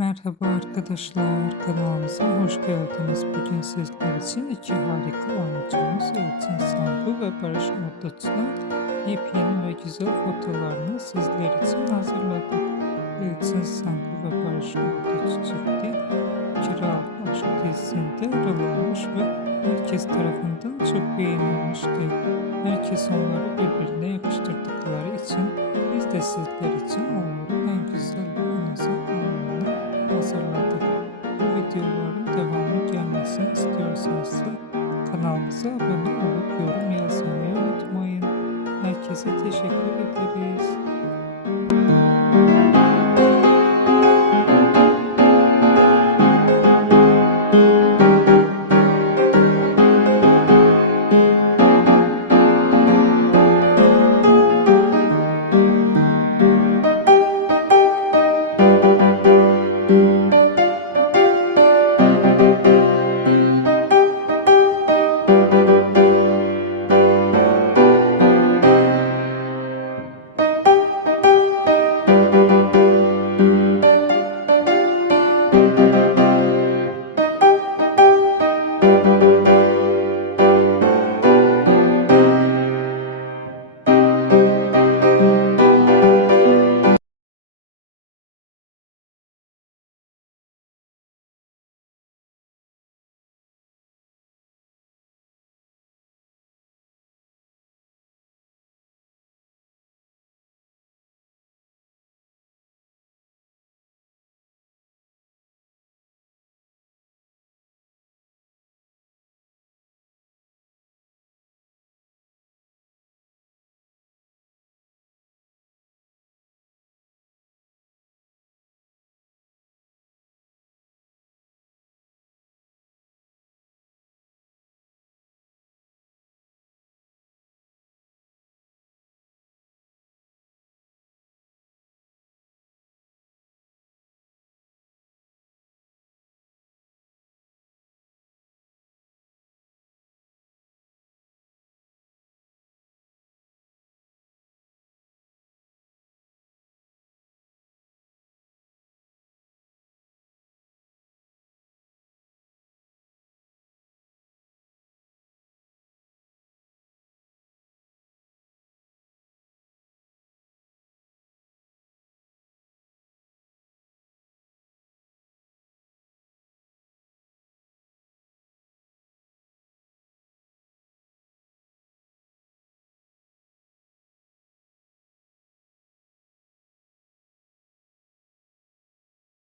Merhaba arkadaşlar, kanalımıza hoş geldiniz. Bugün sizler için iki harika oyuncumuz Elçin Sangu ve Barış Arduç'un yepyeni ve güzel fotolarını sizler için hazırladık. Elçin Sangu ve Barış Arduç çifti Kira Aşk dizisinde rol almış ve herkes tarafından çok beğenilmişti. Herkes onları birbirine yakıştırdıkları için biz de sizler için onların en güzel ve en özel anlarını hazırladık. Bu videoların devamı gelmesini istiyorsanız kanalımıza abone olup yorum yazmayı unutmayın. Herkese teşekkür ederiz.